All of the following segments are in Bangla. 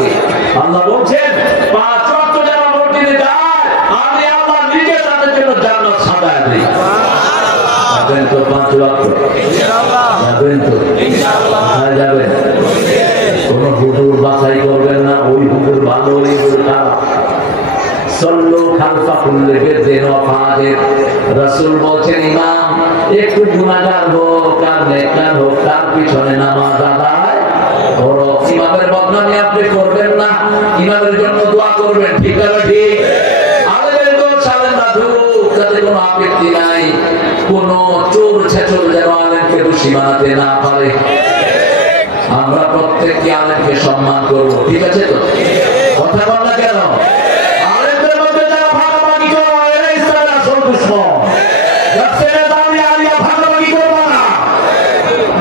থাকে। আল্লাহ বলছেন 5 ওয়াক্ত যারা মসজিদে যায় আমি আল্লাহ নিজে তাদের জন্য জান্নাত সাজায় দেই। যাবেন তো 5 ওয়াক্ত ইনশাআল্লাহ, যাবেন তো ইনশাআল্লাহ, যাবেন। কোন হুজুর বাছাই করবেন না, ওই হুজুর ভালো ওই হুজুর খারাপ। সল্লু খালফা কুল্লি বিরদিন ওয়া ফাজির। রাসূল বলেন ইমাম একটু গুনাহগার হোক আর নেককার হোক তার পিছনে নামাজ আদায় করো। ইমামের বদনামি আপনি করবেন না, ইমামের জন্য দোয়া করবেন। ঠিক আছে ঠিক? আলেমের দোয়া চালেন না ধুক, তাতে কোনো আপত্তি নাই। কোন চোর ছেচর যেন আলেমকে দোষী বানাতে না পারে। আমরা প্রত্যেককে আলেমকে সম্মান করব। ঠিক আছে তো? কথা বল না কেন? আলেমদের মধ্যে যারা ভাগাভাগি করো এরা ইসলামের আসল দুশমন। যারা দামি আলিয়া ভাগাভাগি করবা না,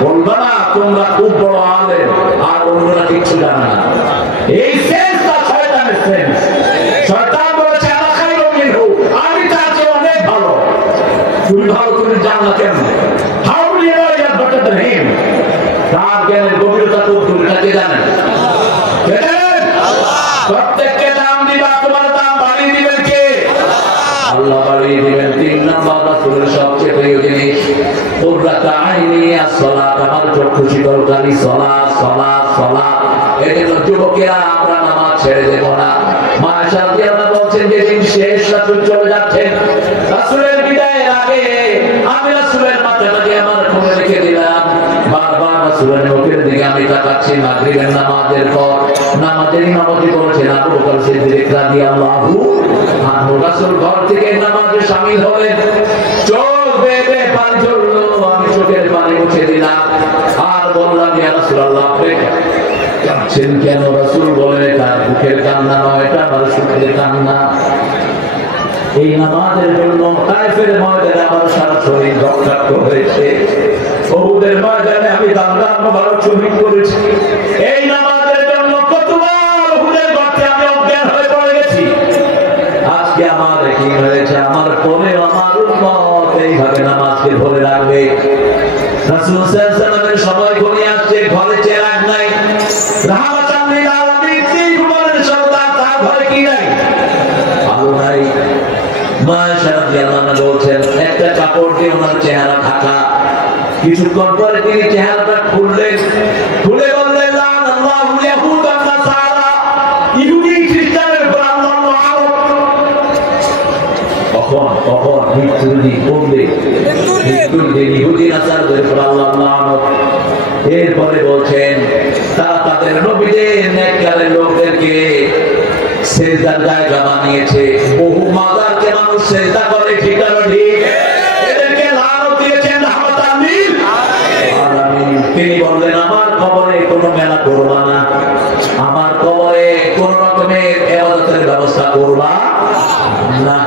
বলবা না তোমরা খুব বড় আলেম আর অন্যরা কিছু জানে না। এই সেন্সটা শয়তানের সেন্স। শয়তান বলেছে আনা খায়রুম মিনহু, আমি তার চেয়ে অনেক ভালো। তুমি ভালো, তুমি জানো কেন? How do you know you are better than him? তার জ্ঞানের গভীরতা তো তুমি কাছে জানেন। প্রত্যেককে দাম দিবা, তোমার দাম বাড়িয়ে দিবেন কে? আল্লাহ বাড়িয়ে দিবেন। 3 নম্বর রাসূলের সবচেয়ে প্রিয় জিনিস কুররাত আইনি as-সালাত, আমার চক্ষু শীতলকারী সালাত সালাত সালাত। এজন্য যুবকেরা আমরা নামাজ ছেড়ে দেব না। মাশাআল্লাহ আল্লাহ বলছেন যেদিন শেষ রাসূল চলে যাচ্ছেন, রাসূলের বিদায়ের আগে আমি রাসূলের মাথাটাকে আমার কোলে রেখে দিলাম। বারবার রাসূলের মুখের দিকে আমি তাকাচ্ছি। মাগরিবের নামাজের পর নামাজের ইমামতি করেছেন আবু বকর সিদ্দিক রাদিয়াল্লাহু আনহু। রাসূল ঘর থেকে নামাজে শামিল হলেন, চোখ বেয়ে পানি ঝরলো, আমি চোখের পানি মুছে দিলাম আর বললাম ইয়া রাসূলুল্লাহ আপনি কাঁদছেন কেন? রাসূল বলে এটা দুঃখের কান্না নয়, এটা আমার সুখের কান্না। এই নামাজের জন্য তায়েফের ময়দানে আমার সারা শরীর রক্তাক্ত হয়েছে, উহুদের ময়দানে আমি দাঁড়ান মোবারক শহীদ করেছি। এই নামাজের জন্য কতবার উহুদের গর্তে আমি অজ্ঞান হয়ে পড়ে গেছি। আজকে আমার কি হয়েছে? আমার পরে আমার উম্মত এইভাবে নামাজকে ধরে রাখবে। রাসূল সাল্লাল্লাহু আলাইহি ওয়াসাল্লামের সময় ঘনিয়ে আসছে, ঘরে চেরাগ নাই। রাহমাতাল লিল আলামিন জীবনের সন্তান তার ঘরে কি নাই? আলো নাই। মাশাআল্লাহ বলছেন একটা কাপড় দিয়ে ওনার চেহারা ঢাকা। কিছুক্ষণ পরে তিনি চেহারাটা খুললেন, খুলে বললেন লানাল্লাহু ইয়াহুদ ওয়া নাসারা, ইহুদি খ্রিস্টানের উপর আল্লাহর লানত। কখন মৃত্যুর দিন বলবে, মৃত্যুর দিন ইহুদি নাসারাদের উপর আল্লাহর লানত। এরপরে বলছেন তারা তাদের নবীদের নেককারের লোকদেরকে সেজদার জায়গা বানিয়েছে। বহু মাজারকে মানুষ সেজদা করে। ঠিক আছে ঠিক? এদেরকে লানত দিয়েছেন রাহমাতাল লিল আলামিন। তিনি বললেন আমার কবরে কোনো মেলা করবা না, আমার কবরে কোন রকমের ইবাদতের ব্যবস্থা করবা না।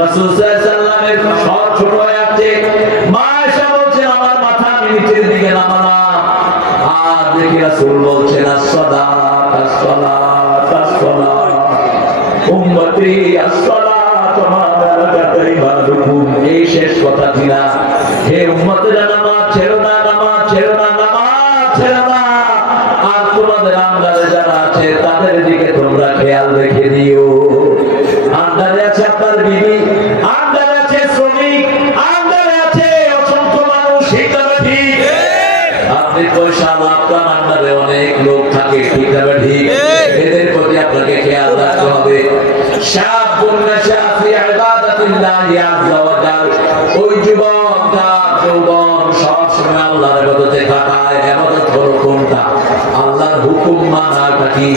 রাসূল সাল্লাল্লাহু আলাইহি ওয়াসাল্লামের সব ছোট হয়ে আছে। মা আয়েশা বলছেন আমার মাথা আমি নিচের দিকে নামালাম আর দেখি রাসূল বলছেন as-সালাত as-সালাত as-সালাত উম্মতি as-সালাত মা বারাকাত ইবাদুকুম। এই শেষ কথা কিনা? হে উম্মতেরা নামাজ ছেড়ো না, নামাজ ছেড়ো না, নামাজ ছেড়ো না। আর তোমাদের আন্ডারে যারা আছে তাদের দিকে তোমরা খেয়াল রেখে দিও। আন্ডারে আছে আপনার বিবি, আন্ডারে আছে শ্রমিক, আন্ডারে আছে অসংখ্য মানুষ। ঠিক আছে ঠিক? আপনি পয়সা লাভ করার আন্ডারে অনেক লোক থাকে। ঠিক আছে ঠিক? এদের প্রতি আপনাকে খেয়াল রাখতে হবে। শাবুন নাশা ফি ইবাদাতিল্লাহি আযজা ওয়া জাল, ওই যুবক তার যৌবন সব সময় আল্লাহর ইবাদতে কাটায়। ইবাদত হলো কোনটা? আল্লাহর হুকুম মানাটা কি?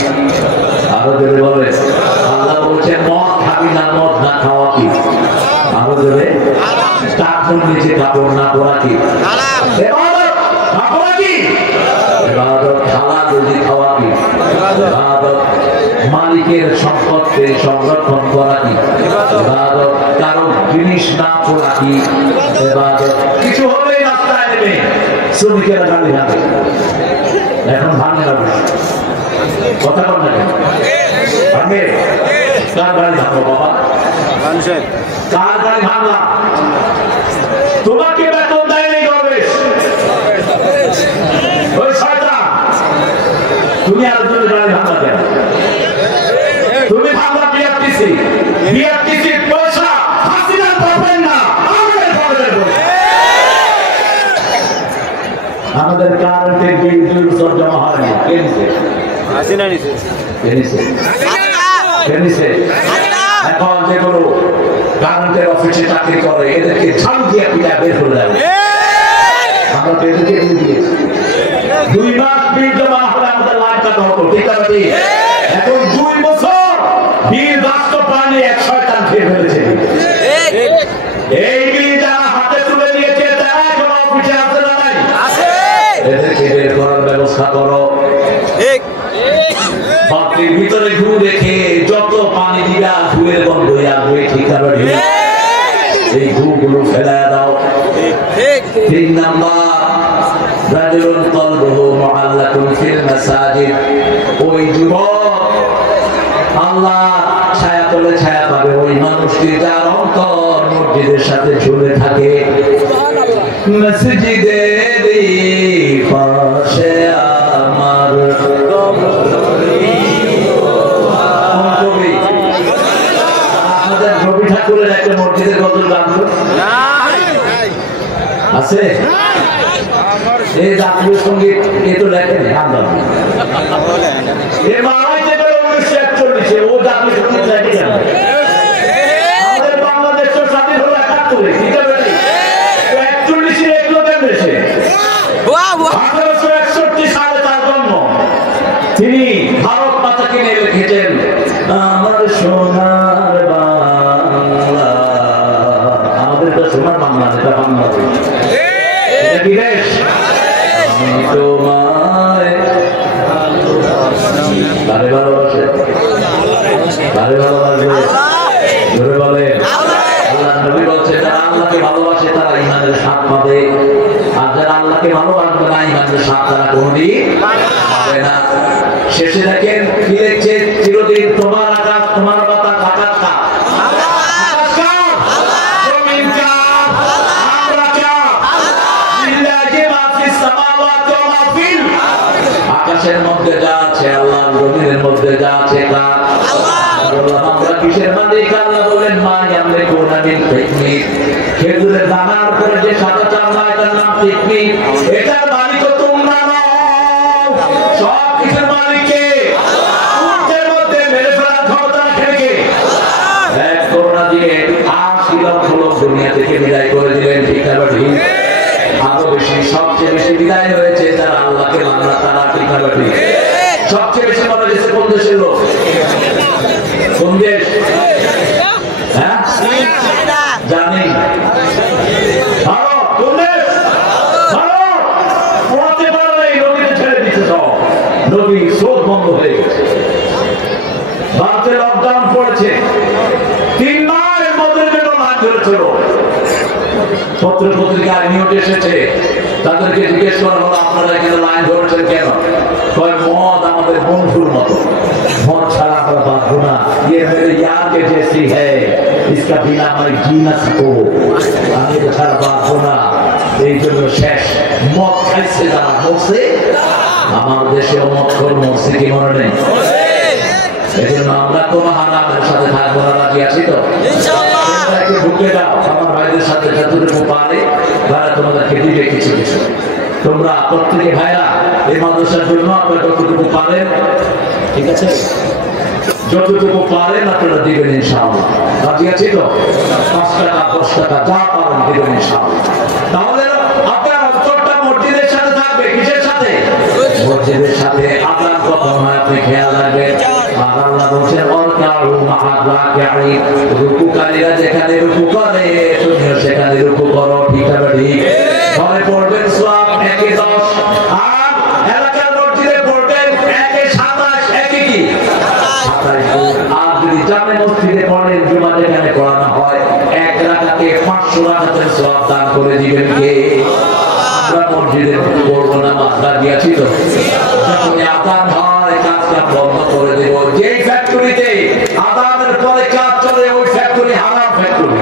আরো জোরে বলে। আল্লাহ বলছেন মদ খাবি না, মদ না খাওয়া কি? আরো জোরে। কাপড় নিচে কাপড় না পরা কি? ইবাদত না পরা কি? ইবাদত। খাওয়া যদি খাওয়া কি? ইবাদত। মালিকের সম্পদকে সংরক্ষণ করা কি? ইবাদত। কারো জিনিস না পড়া কি? ইবাদত। কিছু হলেই রাস্তায় নেমে শ্রমিকেরা গাড়ি ভাঙে, এখন ভাঙে না। কথা বল না ভাঙে? কার গাড়ি ভাঙো বাবা? কার গাড়ি ভাঙলাম? তোমাকে বেতন দেয়নি দরবেশ, ওই শয়তান। তুমি আরেকজনের গাড়ি ভাঙা কেন? বিআরটিসি বিআরটিসির পয়সা হাসিনা পাবেন না, আমাদের পাবেন। আমাদের কারেন্টের বিল 2 বছর জমা হয়নি, কেনছে হাসিনা নিছে, কেনছে এখন যেগুলো কারেন্টের অফিসে চাকরি করে এদেরকে ঝাড়ু দিয়ে পিটা বের করে দেবে। আমরা তো এদেরকে দিয়েছি 2 মাস বিল জমা হলে আমাদের লাইট কাটা হতো, ঠিক আছে? এখন 2 বছর বিল বাস্তব পানি এক শয়তান খেয়ে ফেলেছে। এই বিল যারা হাতে তুলে নিয়েছে তারা এখন অফিসে আছে না নাই? এদেরকে বের করার ব্যবস্থা করো। বাতির ভিতরে ঘু রেখে যত পানি দিবা ঘুয়ের গন্ধ আসবে, ঠিক আছে? এই ঘুগুলো ফেলা দাও। 3 নাম্বার রাজুলুন কলবুহু মুআল্লাকুন ফিল মাসাজিদ, ওই যুবক আল্লাহ ছায়া তলে ছায়া পাবে ওই মানুষটি যার অন্তর মসজিদের সাথে ঝুলে থাকে। মসজিদের পাশে আমার রবি ঠাকুরের একটা মসজিদের গজল গান আছে, এই জাতীয় সঙ্গীত এ তো লেখেন আন্দাজ এ মারাই যে 1941 ও জাতীয় সঙ্গীত লেখে কেন? আমাদের বাংলাদেশ তো স্বাধীন হলো 71-এ, ঠিক আছে? 41-এ এগুলো দেন দেশে 1861 সালে তার জন্ম। তিনি ভারত মাতাকে নিয়ে লিখেছেন আমার সোনার বাংলা। আমাদের তো সোনার বাংলা, এটা বাংলাদেশ, এটা কি দেশ? আমি তোমায় কারে ভালোবাসে, কারে ভালোবাসে জোরে বলে। আল্লাহ নবী বলছে যারা আল্লাহকে ভালোবাসে তারা ইমানের স্বাদ পাবে, আর যারা আল্লাহকে ভালোবাসবে না ইমানের স্বাদ তারা কোনদিন পাবে না। শেষে দেখেন কি লিখছে, চিরদিন তোমার আকাশ তোমার বাতাস আকাশ কার? আকাশ কার? জমিন কার? আমরা কার? লিল্লাহি মা ফিস সামাওয়াতি ওয়া মা ফিল, আকাশের মধ্যে যা আছে আল্লাহ, জমিনের মধ্যে যা আছে কার? আল্লাহ। আমরা কিসের মালিক? আল্লাহ বলেন মা ইয়ামলিকুনা মিন কিতমির, খেজুরের দানার উপরে যে সাদা চামড়া এটার নাম কিতমির, এটার মালিক তোমরা নও। সব কিছুর মালিক কে? উটের মধ্যে মেরে ফেলার ক্ষমতা রাখে কে? এক করোনা দিয়ে 80 লক্ষ লোক দুনিয়া থেকে বিদায় করে দিলেন, ঠিক আছে? আরো বেশি সবচেয়ে বেশি বিদায় হয়েছে যারা আল্লাহকে মানে না তারা, ঠিক আছে? সবচেয়ে বেশি মারা গেছে কোন দেশের লোক? কোন দেশ? হ্যাঁ জানি ভারত। কোন দেশ? ভারত। পড়াতে পারে না, এই নদীতে ছেড়ে দিচ্ছে সব, নদীর স্রোত বন্ধ হয়ে গেছে। ভারতে লকডাউন পড়েছে, 3 মাস মধ্যে লাইন ধরেছিল। পত্র পত্রিকায় নিউজ এসেছে, তাদেরকে জিজ্ঞেস করা হলো আপনারা এখানে লাইন ধরেছেন কেন? কয় মদ আমাদের বন্ধুর মতো, মদ ছাড়া আমরা বাঁচবো না, ये मेरे यार के जैसी है, इसका बिना मैं जी ना सकूं, আমি এটা ছাড়া বাঁচবো না। এই জন্য শেষ মদ খাইছে যারা মরছে, আমার দেশে মদখোর মরছে কি মনে নেই? এই জন্য আমরা কোনো হারামের সাথে থাকবো না, রাজি আছি তো? ইনশাআল্লাহ। ঢুকে দাও আমার ভাইদের সাথে যতটুকু পারে, তারা তোমাদেরকে দিবে কিছু কিছু। তোমরা প্রত্যেকে ভাইরা এই মাদ্রাসার জন্য আপনারা যতটুকু পারেন, ঠিক আছে? যতটুকু পারেন আপনারা দিবেন ইনশাআল্লাহ, রাজি আছি তো? 5 টাকা 10 টাকা যা পারেন দিবেন ইনশাআল্লাহ। তাহলে আপনার অন্তরটা মসজিদের সাথে থাকবে, কিসের সাথে? মসজিদের সাথে। আযান কখন হয় আপনি খেয়াল রাখবেন। আর আল্লাহ বলেন ওয়ারকাউ মা'আল রাকিঈন, রুকুকারীরা যেখানে রুকু করে তুমিও সেখানে রুকু করো, ঠিক আছে? ঘরে পড়বেন সূরা 1-10, আর এলাকার মসজিদে পড়বেন 1-27, 1 কি 27। আর যদি জামে মসজিদে পড়েন, জুমা যেখানে পড়ানো হয়, 1 রাকাতে 500 রাকাতের সওয়াব দান করে দিবেন কে? আমরা মসজিদে পড়বো না, মাদ্রাসা দিয়েছি তো? যখন আযান হয় কাজটা বন্ধ করে দেব। যে ফ্যাক্টরিতে আযানের পরে কাজ চলে ওই ফ্যাক্টরি হারাম ফ্যাক্টরি।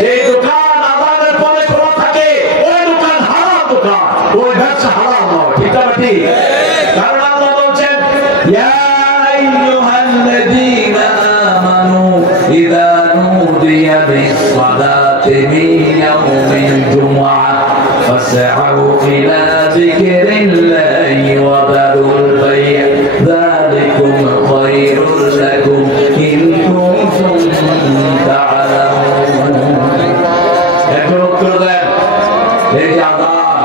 যে দোকান আযানের পরে খোলা থাকে ওই দোকান হারাম দোকান, ওই ব্যবসা হারাম নয়, ঠিক আছে? কারণ আল্লাহ বলছেন ইয়া আইয়ুহাল্লাযীনা আমানু من يوم الجمعة فاسعوا إلى ذكر الله وذروا البيع ذلكم خير لكم إن كنتم تعلمون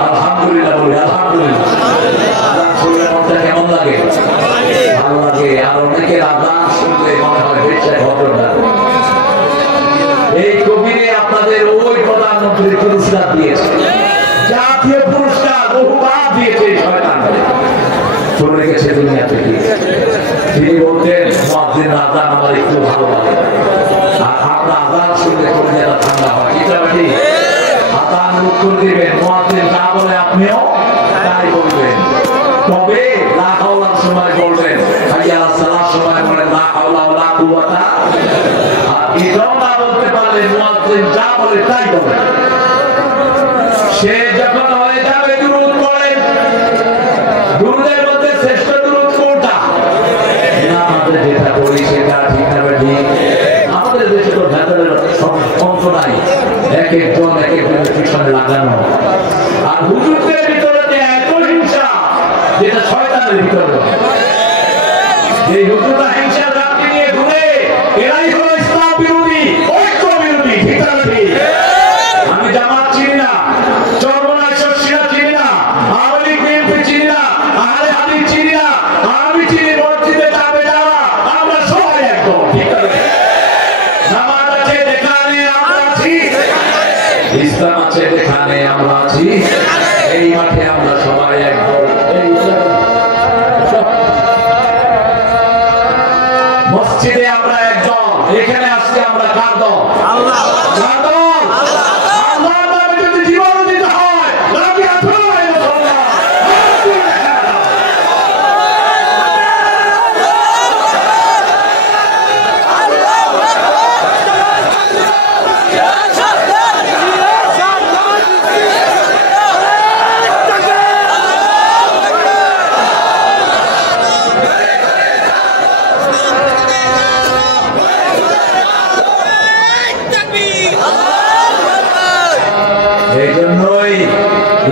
আলহামদুলিল্লাহ বলি আলহামদুলিল্লাহ আযান শুনলে মনটা কেমন লাগে ভালো লাগে আর অনেকের আযান শুনলে মনে হয় বেশি ঘটনা এই কবিরে আপনাদের ওই প্রধানমন্ত্রী পুরস্কার দিয়েছে জাতীয় পুরস্কার বহুবার দিয়েছে শয়তান চলে গেছে দুনিয়া থেকে তিনি বলতেন মুয়াজ্জিন আযান আমার একটু ভালো লাগে আর আমরা আযান শুনলে কলিজাটা ঠান্ডা হয় এটা ঠিক আযান উত্তর দিবেন মুয়াজ্জিন যা বলে আপনিও তাই বলবেন তবে লা হাওলার সময় বলবেন হাইয়া আলাস সালাত সময় বলেন লা হাওলা ওয়ালা কুওয়াতা আর এটাও না বলতে পারলে মুয়াজ্জিন যা বলে তাই বলেন সে যখন হয়ে যাবে দুরূদ পড়েন দুরূদের মধ্যে শ্রেষ্ঠ দুরূদ কোনটা না আমাদের যেটা পড়ি সেটা ঠিক না ঠিক আমাদের দেশে তো ভেতরের অংশ নাই এক একজনের পিছনে লাগানো আর হুজুরদের ভিতরে যে এত হিংসা যেটা শয়তানের ভিতরে যে হুজুররা হিংসার রাজনীতি নিয়ে ঘুরে এরাই হলো ইসলাম বিরোধী ঐক্য বিরোধী ঠিক না ঠিক আমি জামাত চিনি না চরমনায় শর্ষিরা চিনি না আওয়ামী লীগ বিএনপি চিনি না আহলে হাদিস চিনি না আমি চিনি মসজিদে যাবে যারা আমরা সবাই একদম ঠিক আছে জামাত আছে যেখানে আমরা আছি ইসলাম আছে যেখানে আমরা আছি এই মাঠে আমরা সবাই একদম মসজিদে আমরা একদম এখানে আজকে আমরা কার দল আল্লাহ কার দল আল্লাহর নামে যদি জীবন দিতে হয় নাকি আল্লাহ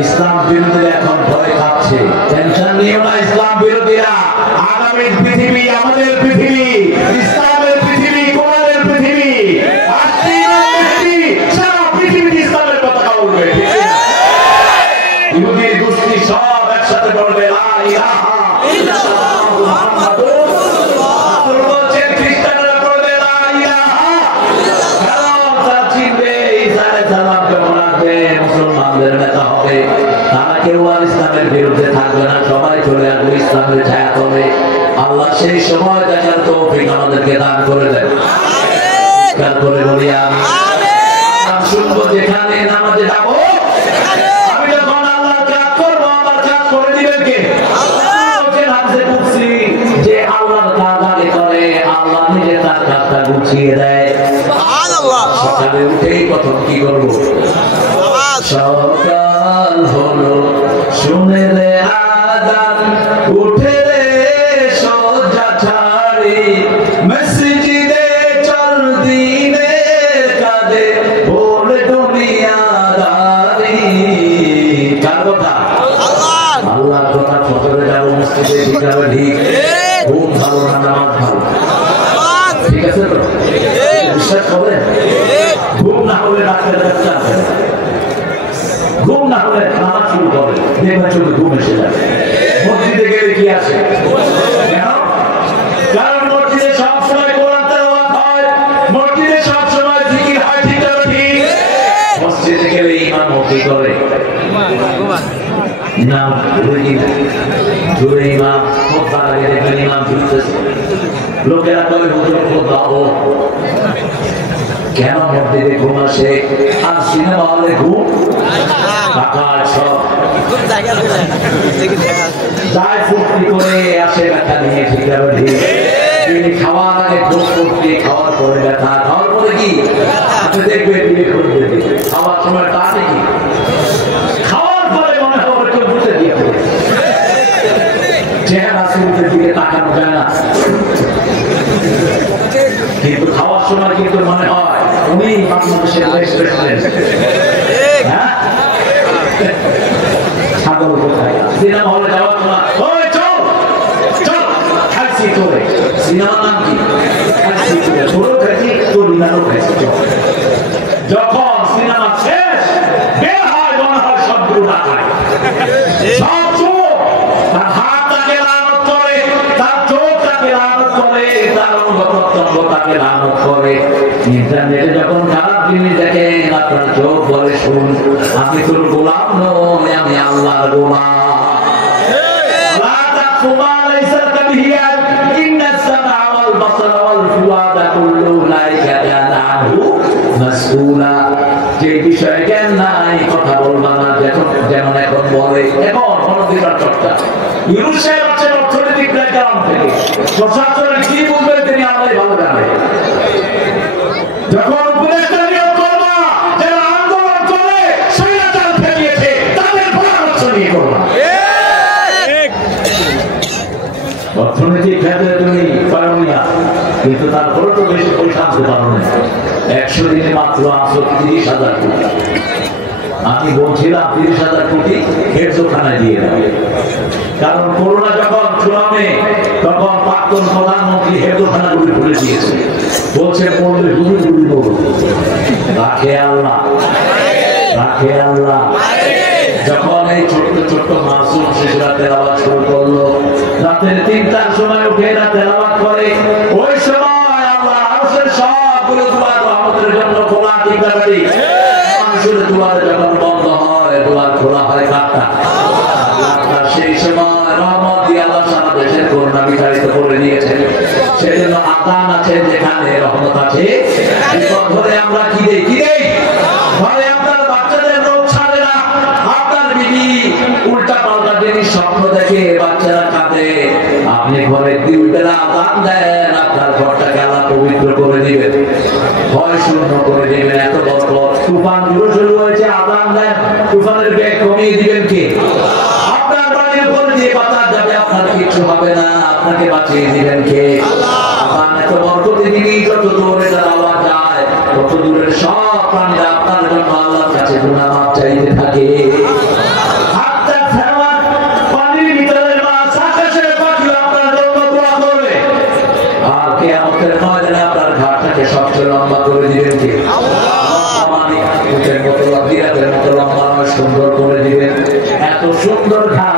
ইসলাম বিরোধীরা এখন ভয় খাচ্ছে টেনশন নিও না ইসলাম বিরোধীরা আগামী পৃথিবী আমাদের পৃথিবী ইসলামের পৃথিবী কোরআনের পৃথিবী সারা পৃথিবীতে ইসলামের পতাকা উড়বে ইহুদি গোষ্ঠী সব একসাথে বলবে লা ইলাহা ইল্লাল্লাহ মুহাম্মাদুর রাসূলুল্লাহ বলছেন খ্রিস্টানরা বলবে লা ইলাহা ইল্লাল্লাহ তারা চিনবে ঈসা আলাইহিস সালামকে মানবে মুসলমানদের নেতা হবে তারা কেউ আর ইসলামের বিরুদ্ধে থাকবে না সবাই চলে আসবে ইসলামের ছায়া তলে আল্লাহ সেই সময় দেখার তৌফিক আমাদেরকে দান করে দেন আমিন করে বলি আমিন শুনবো যেখানে নামাজে যাব আমি যখন আল্লাহর কাজ করব আমার কাজ করে দিবেন কে আল্লাহ ওকে নামে বুঝছি যে আল্লাহর কাজ আগে করে আল্লাহ নিজে তার কাজটা গুছিয়ে দেয় সুবহানাল্লাহ সকালে উঠেই প্রথম কি করব সকাল হলো শুনে রে আযান উঠে রে সজ্জা ছাড়ি মসজিদে চল দিনের কাজে বল দুনিয়াদারি কার কথা আল্লাহ আল্লাহর কথা ফজরে যাব মসজিদে ঠিক আছে ঠিক ঘুম ভালো না নামাজ ভালো ঠিক আছে তো বিশ্বাস করেন ঘুম না হলে ডাক্তার কাছে যাবেন ঘুম না হলে নামাজ শুরু করে দেখবেন চোখে ঘুম এসে যাবে মসজিদে গেলে কি আছে কারণ মসজিদে সবসময় কোরআন তেলাওয়াত হয় মসজিদে সবসময় জিকির হয় ঠিক আছে ঠিক মসজিদে গেলে ইমাম কি করে ইমাম জুড়ে ইমাম খোদবা লাগে দেখবেন ইমাম ঝুলতেছে লোকেরা কবে হুজুর খোদবা ও কেন মসজিদে ঘুম আসে আর সিনেমা হলে ঘুম ফুর্তি করে আসে ব্যথা নিয়ে ঠিক আছে খাওয়ার আগে ঘুম ফুর্তি খাওয়ার পরে ব্যথা খাওয়ার পরে কি আপনি দেখবেন খাওয়ার সময় তা দেখি খাওয়ার পরে মনে হবে কেউ বুঝে দিয়ে চেহারা শুরুতে দিকে তাকানো যায় না কিন্তু খাওয়ার সময় কিন্তু মনে হয় উনি মানুষের বাংলাদেশের প্রেসিডেন্ট হ্যাঁ ছাগল কোথায় সিনেমা হলে যাওয়ার সময় ওই চল চল খাইছি তোরে সিনেমার নাম কি খাইছি তোরে তোরও খাইছি তোর ইনারও খাইছি যখন সিনেমা শেষ বের হয় মনে হয় সবগুলো না খায় সব চোখ তার হাত তাকে লানত করে তার চোখ তাকে লানত করে তার অঙ্গ তাকে লানত করে ইন্টারনেটে যখন খারাপ জিনিস দেখেন আপনার চোখ বলে শুন আমি তোর গোলাম নই আমি আল্লাহর গোলাম যে বিষয়ে জ্ঞান নাই কথা বলবা না যেমন এখন বলে এখন অনধিকার চর্চা ইউরোপের অর্থনৈতিক ব্যাকগ্রাউন্ড থেকে প্রশাসনের কি বলবে তিনি আল্লাহ ভালো জানেন যখন উপদেষ্টা নিয়োগ করবা যারা আন্দোলন করে স্বৈরাচার ফেলিয়েছে তাদের পরামর্শ নিয়ে করবা অর্থনৈতিক ক্ষেত্রে তুমি পারো না কিন্তু তারপরে তো বেশি পয়সা আনতে পারো না 100 দিনে মাত্র 30,000 কোটি আমি বলছিলাম 30,000 কোটি হেফজোখানায় দিয়ে দেবে কারণ করোনা যখন চূড়ামে তখন প্রাক্তন প্রধানমন্ত্রী হেফজোখানাগুলি খুলে দিয়েছে বলছে পড়লে গুলি রাখে আল্লাহ রাখে আল্লাহ যখন এই ছোট্ট ছোট্ট মাসুম শিশুরা তেলাওয়াত শুরু করলো রাতের 3টার সময় উঠে এরা তেলাওয়াত করে ওই সময় আল্লাহ আরশের সবগুলো দুয়ার রহমতের জন্য খোলা ঠিকাদারি মানুষের দুয়ার যখন বন্ধ হয় দুয়ার খোলা হয় কাটটা আল্লাহ সেই সময় রহমত দিয়ে আল্লাহ সারা দেশের করোনা বিতাড়িত করে দিয়েছেন সেজন্য আদান আছে যেখানে রহমত আছে ঘরে আমরা কি দেই ঘরে আপনার বাচ্চাদের রোগ ছাড়ে না আপনার বিবি উল্টা পাল্টা জিনিস স্বপ্ন দেখে বাচ্চারা কাঁদে আপনি ঘরে 2 বেলা আদান দেন আপনার ঘরটাকে আল্লাহ পবিত্র করে দিবেন ভয় শূন্য করে দিবেন এত বড় তুফান শুরু হয়েছে আদান দেন তুফানের বেগ কমিয়ে দিবেন কে আপনার বাড়ির উপর দিয়ে বাতাস যাবে আপনার কিছু হবে না আপনাকে বাঁচিয়ে দিবেন কে আল্লাহ এত বরকতে দিবি যত দূরে আওয়াজ যায় তত দূরের সব প্রাণীরা আপনার জন্য আল্লাহর কাছে গুনাহ মাফ চাইতে থাকে হাতটা ফেলা পানির ভিতরে মাছ আকাশের পাখি আপনার জন্য দোয়া করবে আর কিয়ামতের ময়দানে আপনার ঘাটটাকে সবচেয়ে লম্বা করে দিবেন কে আল্লাহ উটের মতো বিরাটের মতো লম্বা সুন্দর করে দিবেন এত সুন্দর ঘাট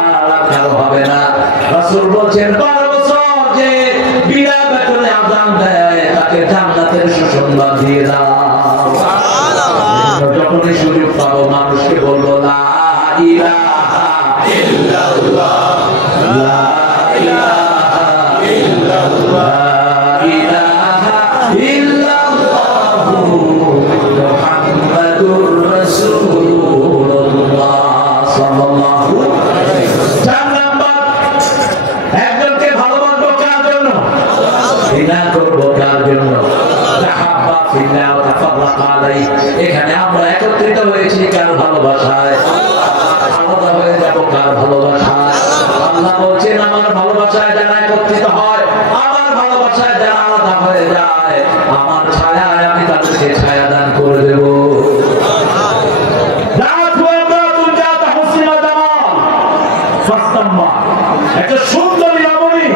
কারো হবে না রাসূল বলছেন 12 বছর যে বিনা বেতনে আযান দেয় তাকে জান্নাতের সুসংবাদ দিয়ে দাও সুবহানাল্লাহ যখনই সুযোগ পাবো মানুষকে বলবো লা ইলাহা ইল্লাল্লাহ লা ইলাহা ইল্লাল্লাহ লা ইলাহা ইল্লাল্লাহ মুহাম্মাদুর রাসূলুল্লাহ সাল্লাল্লাহু আলাইহি ওয়াসাল্লাম একজনকে ভালোবাসবো কার জন্য ঘৃণা করবো কার জন্য তাহাব্বা ফিল্লাহ ওয়া তাফাররাকা আলাইহি এখানে আমরা একত্রিত হয়েছি কার ভালোবাসায় আলাদা হয়ে যাব কার ভালোবাসায় আল্লাহ বলেন আমার ভালোবাসায় যারা একত্রিত হয় আমার ভালোবাসায় যারা আলাদা হয়ে যায় আমার ছায়ায় আমি তাদেরকে ছায়া দান করে দেব একটা সুন্দরী রমণী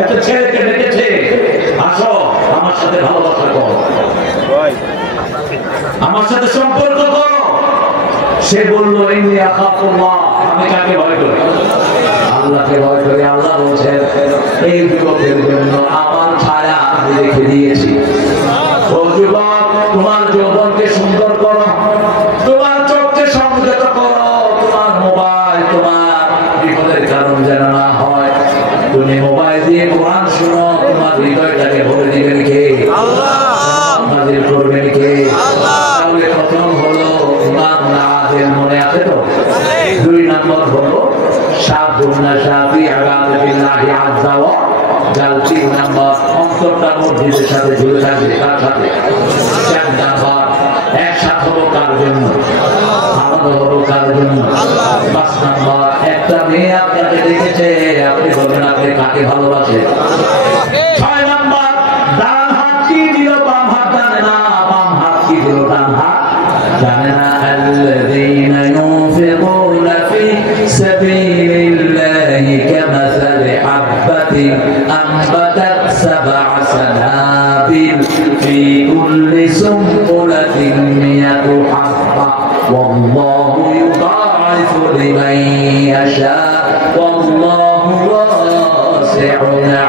একটা ছেলেকে ডেকেছে আসো আমার সাথে ভালোবাসা করো আমার সাথে সম্পর্ক করো সে বললো ইন্নী আখাফুল্লাহ আমি কাকে ভয় করি আল্লাহকে ভয় করি আল্লাহ বলছেন এই যুবকের জন্য আমার ছায়া আমি রেখে দিয়েছি ও যুবক তোমার যৌবনকে সুন্দর করো তোমার চোখকে সংযত করো তোমার মোবাইল তোমার বিপদের কারণ যেন না হয় তুমি মোবাইল দিয়ে কোরআন শুনো তোমার হৃদয়টাকে ভরে দিবেন কে আল্লাহ নাজিল করবেন কে আল্লাহ তাহলে প্রথম হলো ইমান নাজিল মনে আছে তো 2 নম্বর হলো শাবুনা শাফি আগাতিল্লাহি আযজা ওয়া জাল 3 নম্বর অন্তরটা মসজিদের সাথে জুড়ে থাকবে তার সাথে 4 নম্বর একসাথে হলো কার জন্য আলাদা হলো কার জন্য 5 নম্বর একটা মেয়ে আপনাকে দেখেছে আপনি বলবেন আপনি কাকে ভালোবাসেন 6 নম্বর ডান হাত কি দিল বাম হাত জানে না বাম হাত কি দিল ডান أنبتت 7 سنابل في كل سنبلة 100 حبة والله يضاعف لمن يشاء والله واسع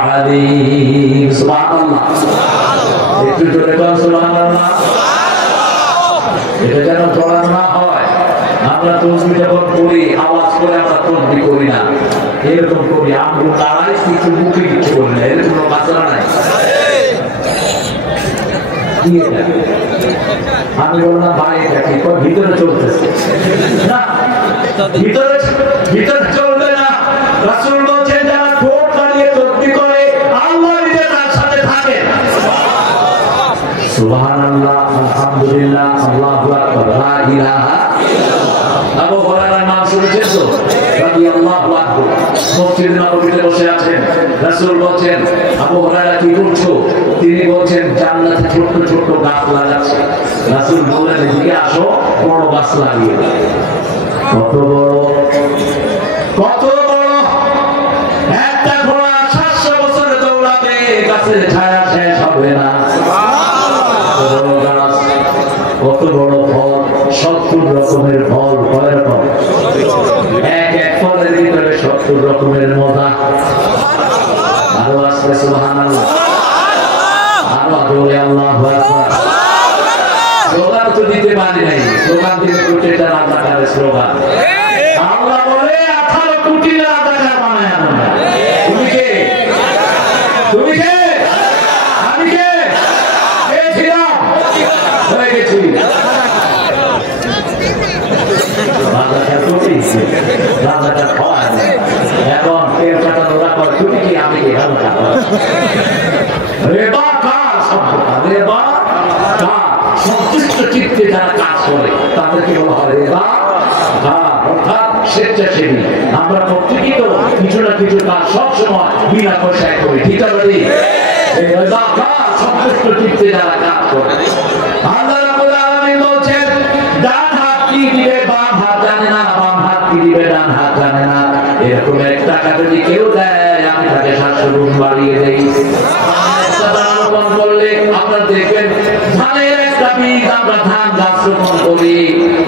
عليم سبحان الله একটু জোরে বলুন সুবহানাল্লাহ এটা যেন জোরানো না হয় আমরা তাসবিহ যখন করি আওয়াজ করে আমরা তাসবিহ করি না এরকম করি আঙ্গুল নাড়াই কিছু মুখে কিছু বলি না এরকম মাসলা নাই আমি বললাম ভাই এটা কি ভিতরে চলতেছে না ভিতরে চলবে না রাসূল বলেন যারা ঠোঁট নাড়িয়ে তাসবিহ করে আল্লাহ নিজে তার সাথে থাকে সুবহানাল্লাহ আলহামদুলিল্লাহ আল্লাহু আকবার লা ইলাহা ইল্লাল্লাহ আবু হুরায়রার নাম শুনেছেন তো রাদিয়াল্লাহু আনহু মসজিদ নববীতে বসে আছেন রাসূল বলেন আবু হুরায়রা কি করছো তিনি বলেন জান্নাতে ছোট ছোট গাছ লাগাচ্ছি রাসূল বললেন এদিকে আসো বড় গাছ লাগিয়ে দাও কত বড় একটা ঘোড়া 700 বছর দৌড়াবে গাছের ছায়া শেষ হবে না কত বড় ফল 70 রকমের ফল কয় রকম এক ফলের ভিতরে 70 রকমের মজা আরো আসবে সুবহানাল্লাহ আরো জোরে আল্লাহু আকবার স্লোগান তো দিতে পারি নাই স্লোগান দিতে কোটিটা রাজাকারের স্লোগান আল্লাহ বলে 18 কোটি রাজাকার বানায় আমরা তুমি কে আমি কে ছিলাম হয়ে গেছি রাজাকার হয় এখন কেউ টাকা ওরা করে তুমি কি আমি কি রেবা কার শব্দটা রেবা কার সন্তুষ্ট চিত্তে যারা কাজ করে তাদেরকে বলা হয় রেবা কার অর্থাৎ স্বেচ্ছাসেবী আমরা প্রত্যেকেই তো কিছু না কিছু কাজ সবসময় বিনা পয়সায় করি ঠিক আছে রেবা কার সন্তুষ্ট চিত্তে যারা কাজ করে আল্লাহ রাব্বুল আলামিন বলেন ডান হাত কি দিবে বাম হাত জানে না বাম হাত কি দিবে ডান হাত জানে না এরকম একটা টাকা যদি কেউ দেয় আমি তাকে 700 গুণ বাড়িয়ে দেই রোপণ করলে আপনারা দেখবেন ধানের একটা বীজ আমরা ধান গাছ রোপণ করি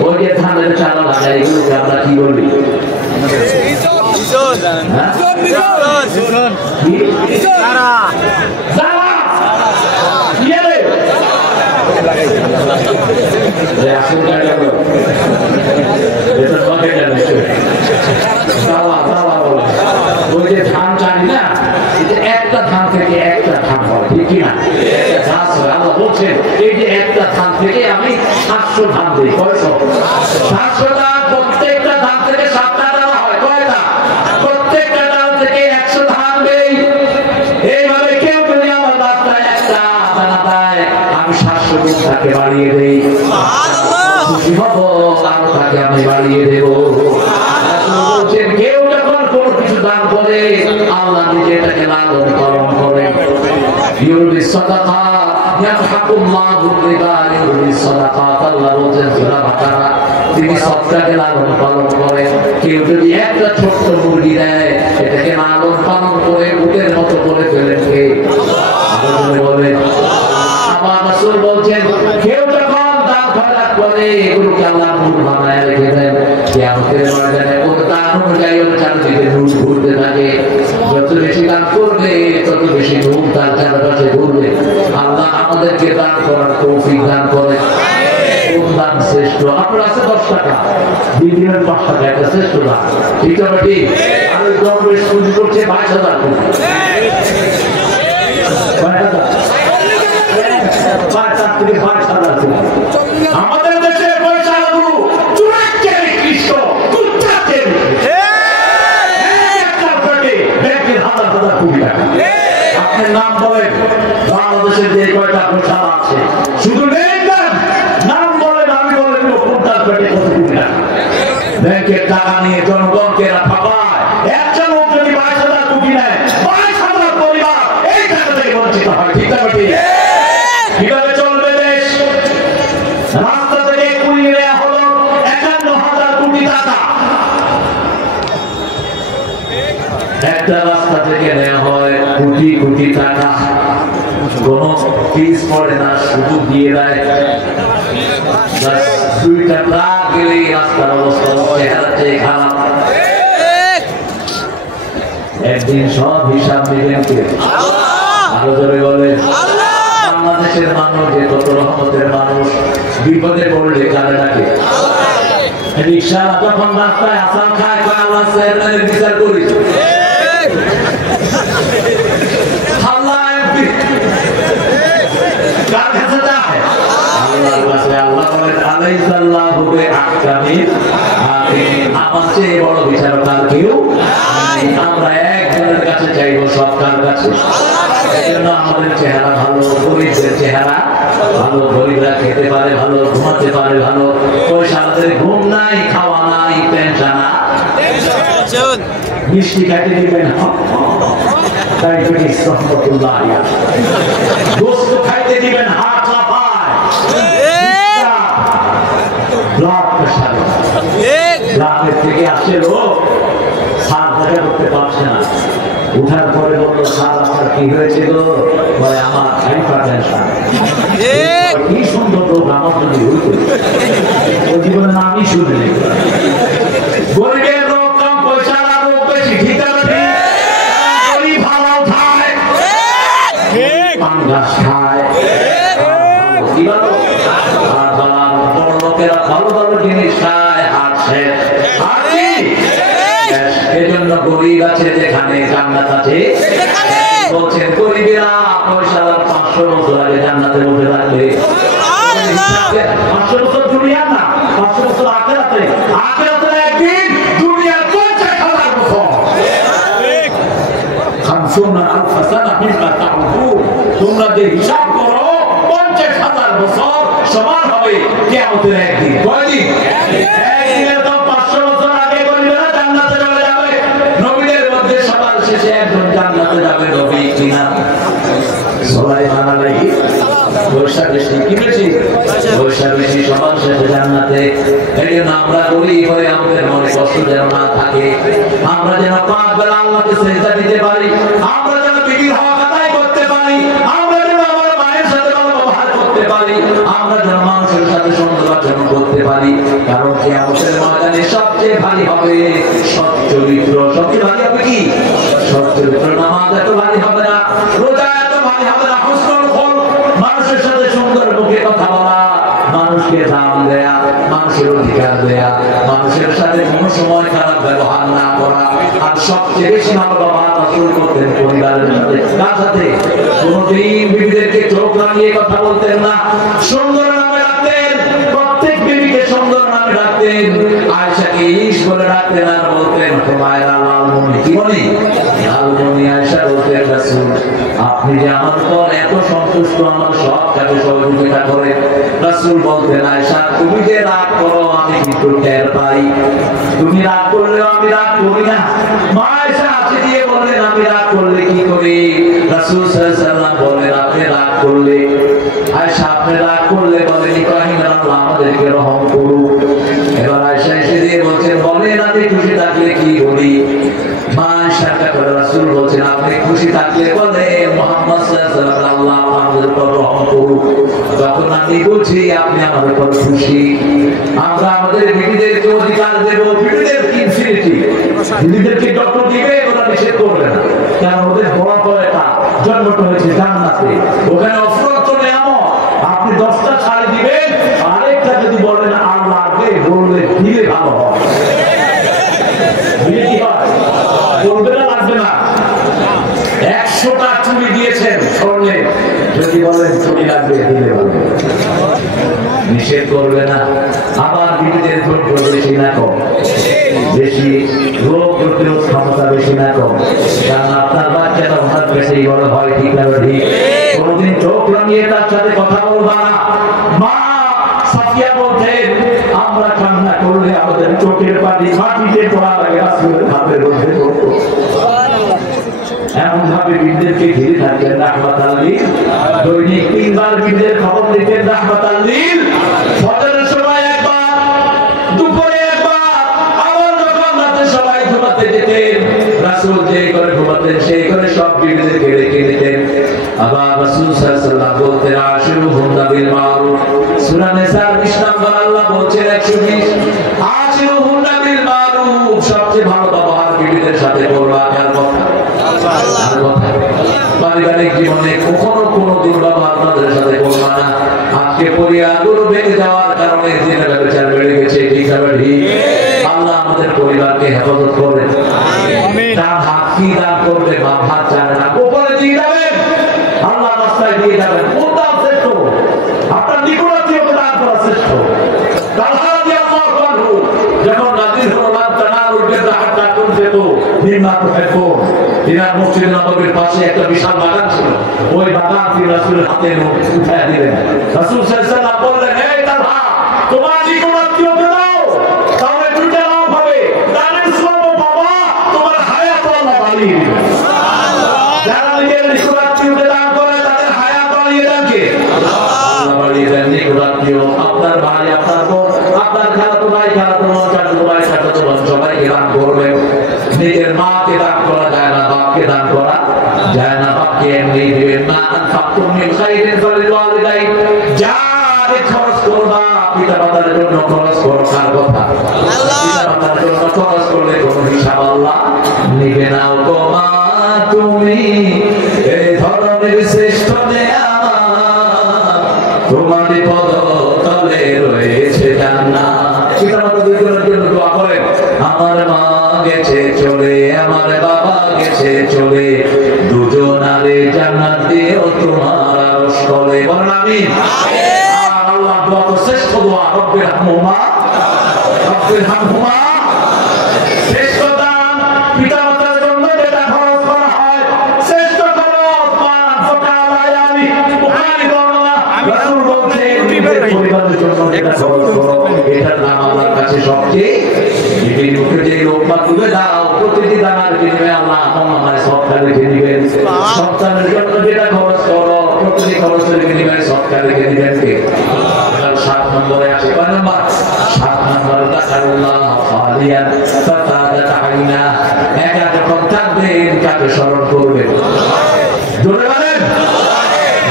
ওই যে ধানের চারা লাগাই এগুলোকে আমরা কি বলি ওই যে ধান চানি না একটা ধান থেকে একটা ধান হয় ঠিক কিনা গাছ হয় আল্লাহ বলছেন এই যে একটা ধান থেকে আমি 700 ধান দিই কয়শো 700 ধান প্রত্যেকটা ধান থেকে 7টা দেওয়া হয় কয়টা প্রত্যেকটা ডাল থেকে 100 ধান দেই এইভাবে কেউ যদি আমার বাচ্চায় একটা দানা দেয় আমি 700 গুণ তাকে বাড়িয়ে দেই খুশি হব আরো তাকে আমি বাড়িয়ে দেব বলছেন কেউ যখন কোনো কিছু দান করে আল্লাহ নিজে এটাকে লালন পালন করেন ইউরবি সাদাকা ইয়ারহাকুল্লাহু রিবা ইউরবি সাদাকা আল্লাহ বলেন সূরা বাকারা তিনি সদকাকে লালন পালন করেন কেউ যদি একটা ছোট্ট মুরগি দেয় এটাকে লালন পালন করে উটের মতো করে ফেলেন কে আল্লাহ বলেন আবার রাসূল বলেন কেউ যখন দান খয়রাত করে এগুলোকে আল্লাহ নূর বানায় রেখে দেন কিয়ামতের ময়দানে ও দান অনুযায়ী ওর চারদিকে নূর ঘুরতে থাকে যত বেশি দান করবে তত বেশি নূর তার চারপাশে ঘুরবে আল্লাহ আমাদেরকে দান করার তৌফিক দান করেন কোন দান শ্রেষ্ঠ আপনার আছে 10 টাকা দিনের 5 টাকা এটা শ্রেষ্ঠ দান ঠিক আছে ঠিক আমি গভর্নমেন্ট স্কুল করছে 22,000 কোটি আমাদের দেশে পয়সা আপনার নাম বলেন বাংলাদেশের যে কয়টা পয়সা আছে শুধু নাম বলেন আমি বলেন কোনটার পেটে কত কোটি টাকা ব্যাংকের টাকা নিয়ে জনগণকে ঠকায় একজন লোক যদি 22,000 কোটি নেয় 22,000 পরিবার এই টাকা থেকে বঞ্চিত হয় ঠিক আছে কিভাবে চলবে দেশ রাস্তা থেকে কুড়িয়ে নেওয়া হলো 51,000 কোটি টাকা একটা রাস্তা রাস্তা থেকে নেওয়া হয় কোটি কোটি টাকা, কোনো ফিস পড়ে না, শুধু দিয়ে দেয়। দুইটা ট্রাক গেলেই রাস্তার অবস্থা চেহারা চেয়ে খারাপ। একদিন সব হিসাব দিবেন কে? আরো জোরে বলে বাংলাদেশের মানুষ যে কত রহমতের মানুষ, বিপদে পড়লে কারে ডাকে? রিকশাওয়ালা যখন রাস্তায় আসাম খায় আল্লাহ চেয়ারম্যানের বিচার করিস, কার কাছে যায়? আল্লাহর কাছে। আল্লাহ বলেন আলাইসাল্লাহু বিআহকামিল হাকিম, আমার চেয়ে বড় বিচারক আর কেউ নেই। আমরা একজনের কাছে চাইব, সব কার কাছে? এজন্য আমাদের চেহারা ভালো, গরিবদের চেহারা ভালো, গরিবরা খেতে পারে ভালো, ঘুমাতে পারে ভালো, পয়সা আমাদের ঘুম নাই, খাওয়া নাই, টেনশন মিষ্টি খাইতে দিবেন, ডায়াবেটিস রহমতুল্লাহ, গোস্ত খাইতে দিবেন, হার্ট লাফায়, ব্লাড প্রেশার, গ্রামের থেকে আসে লোক, সার দেখা করতে পারছে না, উঠার পরে বললো স্যার আপনার কি হয়েছে গো? বলে আমার হাইপার টেনশন। কি সুন্দর লোক, আমার যদি হইতো, ওই জীবনে নামই শুনিনি। গরিবের রোগ কম, পয়সার রোগ বেশি, ঠিক আছে? গরিব ভালো খায়, পান ঘাস খায়, কি বলো? আর বড় লোকেরা ভালো ভালো জিনিস খায়, হাট শেষ, আর কি? এজন্য গরিব আছে যেখানে জান্নাত আছে। বলছেন গরিবেরা পয়সার 500 বছর আগে জান্নাতে বসে থাকবে, 500 বছর দুনিয়া না, 500 বছর আখিরাতে, আখিরাতে একদিন দুনিয়ার 50,000 বছর, 50,000 সানা মিম্মা তাউদুন, তোমরা যে হিসাব করো 50,000 বছর সমান হবে কিয়ামতের একদিন। কয়দিন? একদিনে তো 500 বছর আগে গরিবেরা জান্নাতে চলে যাবে। নবীদের মধ্যে সবার শেষে একজন জান্নাতে যাবে, নবী কিনা? সুলাইমান আলাইহিস বর্ষা বেশি, কি বেশি? বর্ষা বেশি, সবার শেষে জান্নাতে। এই জন্য আমরা গরিব হয়ে আমাদের মনে কষ্ট যেন না থাকে, আমরা যেন 5 বেলা আল্লাহকে সিজদা দিতে পারি, আমরা যেন বিবির হক আদায় করতে পারি, আমরা যেন আমার মায়ের সাথে ভালো ব্যবহার করতে পারি, আমরা যেন মানুষের সাথে সুন্দর আচরণ করতে পারি। কারণ কিয়ামতের ময়দানে সবচেয়ে ভারী হবে সৎ চরিত্র। সবচেয়ে ভারী হবে কি? সৎ চরিত্র। নামাজ এত ভারী হবে না, রোজা এত ভারী হবে না, হুসনুল খুলুক, মানুষের সাথে সুন্দর মুখে কথা বলা, মানুষকে দাম দেয়া, মানুষের অধিকার দেয়া, মানুষের সাথে কোনো সময় খারাপ ব্যবহার না করা। আর সবচেয়ে বেশি ভালো ব্যবহার রাসূল করতেন পরিবারের সাথে। কার সাথে? কোনদিন বিবিদেরকে চোখ রাঙিয়ে কথা বলতেন না, সুন্দর নামে রাখতেন, প্রত্যেক বিবিকে সুন্দর নামে রাখতেন। আয়েশাকে ইশ বলে রাখতেন আর বলতেন হুমায়রা লালমণি। কি বলি? লালমণি। আয়েশা বলতেন রাসূল আপনি যে আমার উপর এত সন্তুষ্ট, আমার সব কাজে সহযোগিতা করেন। রাসূল বলতেন আয়েশা তুমি যে রাগ করো আমি কিন্তু টের পাই, তুমি রাগ করলেও আমি রাগ করি না। মা আয়েশা হাসি দিয়ে বললেন আমি রাগ করলে কি করি? রাসূল সাল্লাল্লাহু আলাইহি ওয়াসাল্লাম বলেন আপনি রাগ করলে, আয়েশা আপনি রাগ করলে বলেন ইব্রাহিম আল্লাহ আমাদেরকে রহম করুক। এবার আয়েশা এসে দিয়ে বলছেন বলেন আপনি খুশি থাকলে কি বলি? মা আয়েশা করে রাসূল বলছেন আপনি খুশি থাকলে বলে মুহাম্মদ সাল্লাল্লাহু আলাইহি ওয়াসাল্লাম আল্লাহ আমাদের উপর রহম করুক। যখন আমি বলছি আপনি আমাদের উপর খুশি, আমরা আমাদের বিবিদেরকে অধিকার দেব, বিবিদের ইনফিনিটি, বিবিদেরকে যত দিবে ওরা নিষেধ করবে না, কারণ ওদের বড় বড়টা জন্মটা হয়েছে জান্নাতে, ওখানে অফুরন্ত নিয়ামত। আপনি 10টা শাড়ি দিবেন, আরেকটা যদি বলেন আল্লাহ আগে বললে দিলে ভালো হয়, দিলে কি হয়? বলবে না লাগবে না। 100টা চুড়ি দিয়েছেন স্বর্ণে, যদি বলেন চুড়ি লাগবে দিলে বলবে, নিষেধ করবে না। আবার বিবিদের ধৈর্য বেশি না কম, বেশি রোগ প্রতিরোধ ক্ষমতা বেশি না কম, কারণ আপনার বাচ্চাটা ওনার কাছে বড় হয়, ঠিক না ঠিক? কোনদিন চোখ রাঙিয়ে তার সাথে কথা বলবা না। মা সাফিয়া বলতেন আমরা কান্না করলে আমাদের চোখের পানি মাটিতে পড়া লাগে, রাসূলের হাতের মধ্যে পড়তো। এমন ভাবে বিবিদেরকে ঘিরে থাকতেন রাহমাতাল লিল, দৈনিক 3 বার বিবিদের খবর দিতেন রাহমাতাল লিল। ফজরের সময় একবার, দুপুরে একবার, আবার যখন রাতে সবাই ঘুমাতে যেতেন রাসূল যে করে ঘুমাতেন সেই করে সব বিবিদেরকে রেখে দিতেন। আবার রাসূল সাল্লাল্লাহু আলাইহি ওয়াসাল্লাম বলতেন আশিরুহুন্না বিল মারুফ। সূরা নিসার 20 নম্বর আল্লাহ বলছেন 120 আশিরুহুন্না বিল মারুফ, সবচেয়ে ভালো ব্যবহার বিবিদের সাথে করবা। কার কথা? আল্লাহ। পারিবারিক জীবনে কখনো কোনো দুর্ব্যবহার তাদের সাথে করবা না। আজকে পরিবারগুলো ভেঙে যাওয়ার কারণে জিনা ব্যবচার বেড়ে গেছে। ঠিক আছে ঠিক? আল্লাহ আমাদের পরিবারকে হেফাজত করবেন। আমিন। তার হাত কি দান করবে, বাপ হাত চায় না, উপরে দিয়ে যাবেন, আল্লাহ রাস্তায় দিয়ে যাবেন। কোনটা শ্রেষ্ঠ? আপনার নিকটাত্মীয়কে দান করা শ্রেষ্ঠ। তালহা রাদিয়াল্লাহু আনহু যখন নাযির হলো না তানালুল বিররা হাত্তা তুনফিকু মিম্মা তুহিব্বুন, তিনার মসজিদ নববীর পাশে একটা বিশাল বাগান ছিল। ওই বাগান তিনি রাসূলের হাতে উঠায় দিলেন। রাসূল সাল্লাল্লাহু আলাইহি ওয়াসাল্লাম বললেন, হে তালহা, তোমার নিকটাত্মীয়কে দাও, তাহলে দুইটা লাভ হবে। দানের সওয়াব বাবা, তোমার হায়াত আল্লাহ বাড়িয়ে দিবেন। যারা নিজের নিকটাত্মীয়কে দান করে তাদের হায়াত বাড়িয়ে দেন কে? আল্লাহ বাড়িয়ে দেন। নিকটাত্মীয় আপনার ভাই, আপনার বোন, আপনার খালাতো ভাই, খালাতো বোন, চাচাতো ভাই, চাচাতো বোন, সবাইকে দান করবেন। নিজের মাকে দান করা যায় না, বাপকে দান করা যায় না। বাপকে এমনি দিবেন না। আনফাকতুম মিন খাইরিন ফালিলওয়ালিদাইন, যা খরচ করবা পিতামাতার জন্য খরচ করো। কার কথা? আল্লাহ। পিতামাতার জন্য খরচ করলে কোনো হিসাব আল্লাহ নিবে না। গো মা তুমি এই ধরনের শ্রেষ্ঠ নেয়ামত, তোমার পদতলে রয়েছে জান্নাত। পিতামাতার জন্য দোয়া করেন। আমার মা গেছে চলে, আমার বাবা গেছে চলে, দুজনারে জান্নাত দিও তোমার আরশ তলে। বলেন আমিন। আল্লাহ দোয়া তো শ্রেষ্ঠ দোয়া, রব্বির হামহুমা রব্বির হামহুমা। শ্রেষ্ঠ দান পিতামাতার জন্য যেটা খরচ করা হয়, শ্রেষ্ঠ খরচ মা ফকালায়ানি। বুখারী বর্ণনা, রাসূল বলেন পরিবারের জন্য যেটা খরচ করো, এটার নাম আল্লাহর কাছে সবচেয়ে। বিবির মুখে যে লোকমা তুলে দাও, প্রতিটি দানার বিনিময়ে আল্লাহ আমার সদকা রেখে দিবেন। সন্তানের জন্য যেটা খরচ করো, প্রতিটি খরচের বিনিময়ে সদকা রেখে দিবেন কে? 7 নম্বরে আসে। কয় নাম্বার? 7 নম্বরে তাকাল্লাহ খালিয়ান ফাতাদাত আইনা। একা যখন থাকবেন কাকে স্মরণ করবেন? জোরে বলেন।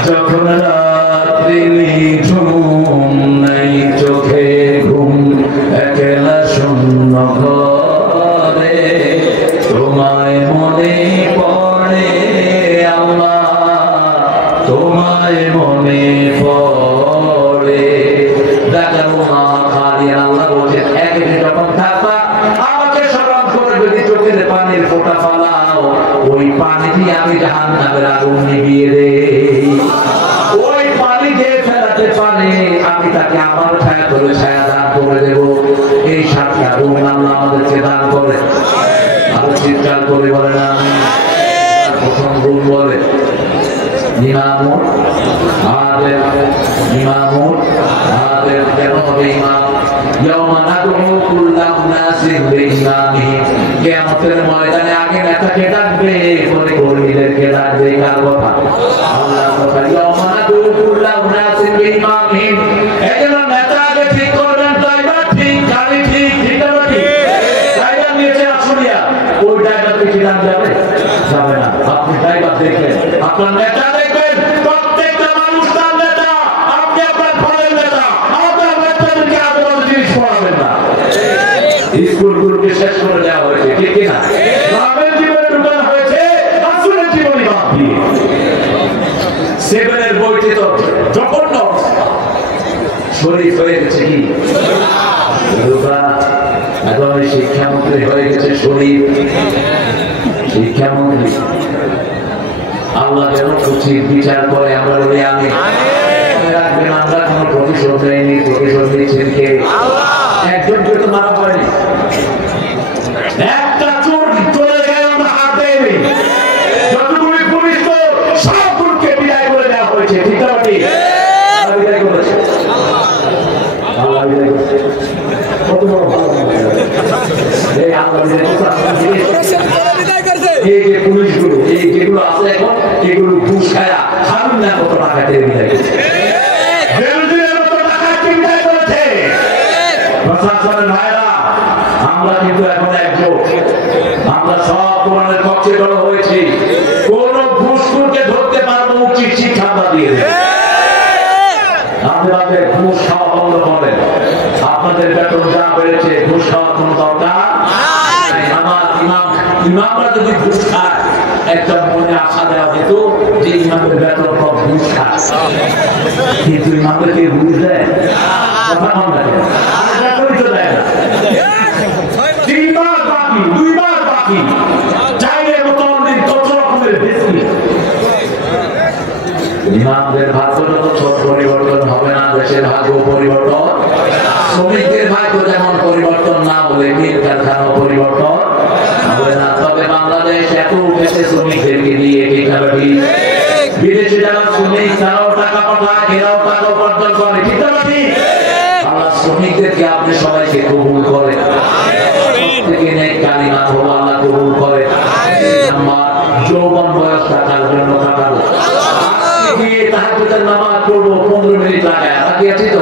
যখন রাত্রি ঘুম নাই, চোখে ঘুম, একলা শূন্য ঘরে, তোমায় মনে পড়ে আল্লাহ, তোমায় মনে পড়ে। আল্লাহ বলছেন একদিন যখন থাকবা আমাকে স্মরণ করে যদি চোখের পানির ফোঁটা ফালাও, ওই পানি দিয়ে আমি জাহান্নামের আগুন নিভিয়ে দেই। ওই পানি যে ফেলাতে পারে আমি তাকে আমার ছায়া ধরে ছায়া দান করে দেব। এই 7টা গুণ আল্লাহ আমাদেরকে দান করে। আরো চিৎকার করে বলে না। প্রথম গুণ বলে ইমামুল আদিল। ইমামুল আদিল কেন হবে ইমাম? ইয়াউমা নাদউ কুল্লা উনাসিন বিইমামিহিম। কিয়ামতের ময়দানে আগে নেতাকে ডাকবে, পরে কর্মীদেরকে ডাকবে। কার কথা? আল্লাহর কথা। ইয়াউমা নাদউ কুল্লা উনাসিন বিইমামিহিম। এজন্য নেতা আগে ঠিক করবেন ড্রাইভার ঠিক, গাড়ি ঠিক, ঠিক না ঠিক? ড্রাইভার নিচে আসুনিয়া, ওই ড্রাইভার কি ডাক যাবে? যাবে না। আপনি ড্রাইভার দেখবেন, আপনার নেতা দেখবেন, প্রত্যেকটা মানুষ তার নেতা। আপনি আপনার ঘরের নেতা, আপনার বাচ্চাদেরকে আদর জিনিস পড়াবেন না। স্কুলগুলোকে শেষ করে দেওয়া হয়েছে, ঠিক কিনা? গ্রামের জীবনে ঢুকানো হয়েছে আসলের জীবনী বাদ দিয়ে। 7-এর বইতে তো জঘন্য শরীফ হয়ে গেছে কি? এখন শিক্ষামন্ত্রী হয়ে গেছে শরীফ। শিক্ষামন্ত্রী আল্লাহ যেন উচিত বিচার করে। আমরা বলি আমি রাখবেন, আমরা কোন প্রতিশোধ নেয়নি। প্রতিশোধ নিচ্ছেন কে? একজনকে তো মারা হয়নি। একটা চোর চলে গেল, আমরা হাত দেয়নি। যতগুলি পুলিশ তো সবগুলোকে বিদায় করে দেওয়া হয়েছে, ঠিক না? বিদায় করেছে আল্লাহ, বিদায় করেছে। কত বড় এই আল্লাহ বিদায় করছে। এই যে পুলিশগুলো, এই যেগুলো আছে এখন, এগুলো ঘুষ খায়া হারুন না কত টাকা দিয়ে বিদায় করছে। সবচেয়ে বড় হয়েছে কোন ঘুষখোরকে ধরতে পারবো উচিত শিক্ষা দিয়ে আপনাদের ঘুষ খাওয়া বন্ধ করেন। আপনাদের বেতন যা বেড়েছে ঘুষ খাওয়ার কোন দরকার নাই। আমার ইমামরা যদি ঘুষ খায় একটা মনে আশা দেওয়া যেত যে ইমামের বেতন কম ঘুষ খায়, কিন্তু ইমামদেরকে ঘুষ দেয় কথা কম লাগে তো দেয় না। 3 বার বাকি 2 বার বাকি চাইলে মতন দিন কত রকমের বেশি। ইমামদের ভাগ্য যত ছোট পরিবর্তন হবে না দেশের ভাগ্য পরিবর্তন, শ্রমিকদের ভাগ্য যেমন পরিবর্তন না বলে মিল কারখানা পরিবর্তন হবে না। তবে বাংলাদেশ এত উঠেছে শ্রমিকদেরকে দিয়ে বিদেশে যারা শ্রমিক তারাও টাকা পাঠায়, এরাও টাকা উপার্জন করে, ঠিক না ঠিক? আল্লাহ শ্রমিকদেরকে আপনি সবাইকে কবুল করেন, কালিমা হলো আল্লাহ কবুল করেন। আমার যৌবন বয়স থাকার জন্য কাটাবো তাহাজ্জুদের নামাজ পড়বো 15 মিনিট লাগায়, বাকি আছি তো?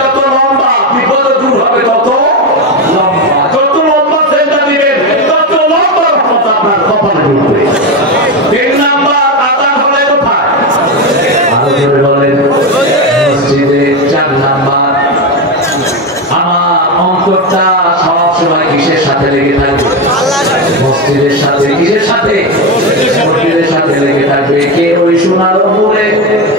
যত লম্বা বিপদ দূর হবে তত লম্বা, যত লম্বা সেজদা দিবেন তত লম্বা রহমত আপনার কপালে ঢুকবে। 3 নাম্বার আযান হলে কোথায়? আরো জোরে বলেন মসজিদে। 4 নাম্বার আমার অন্তরটা সব সময় কিসের সাথে লেগে থাকবে? মসজিদের সাথে। কিসের সাথে? মসজিদের সাথে লেগে থাকবে। কে ওই সোনার উপরে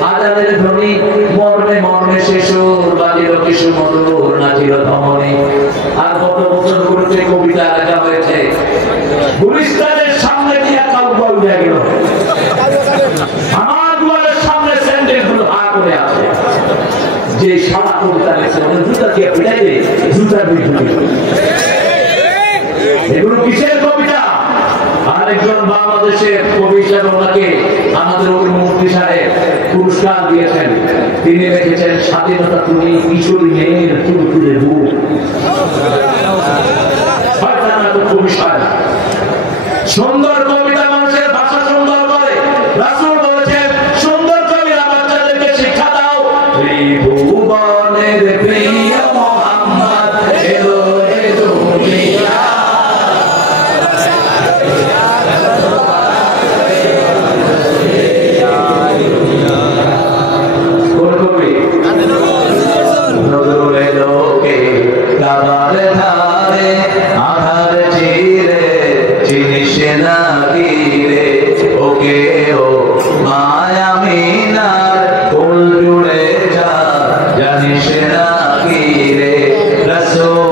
আযানের ধ্বনি মর্মে মর্মে শেষর বাজিল কিছু মধুর নাচিল ধমনী। আর কত বছর পূর্বে কবিতা লেখা হয়েছে, গুলিস্তানের সামনে দিয়ে কাউবল হয়ে গেল, আমার দুয়ারের সামনে স্যান্ডেল গুলো হা করে আছে। যে সারা কবিতা লেখছে ওদের জুতা দিয়ে পিটাইবে, জুতা বিদ্যুৎ। এগুলো কিসের কবিতা? আরেকজন বাংলাদেশের কবি হিসেবে ওনাকে আমাদের মুফতি সাহেব পুরস্কার দিয়েছেন। তিনি লিখেছেন, স্বাধীনতা তুমি কিশোরী মেয়ের তুলতুলে রূপ। সুন্দর কবিতা মানুষের ভাষা সুন্দর করে। রাসূল বলেছেন, সুন্দর কবিরা বাচ্চাদেরকে শিক্ষা দাও। ত্রিভুবনের প্রিয় মুহাম্মদ এলো রে দুনিয়া। জানিস না কি রে রাসূল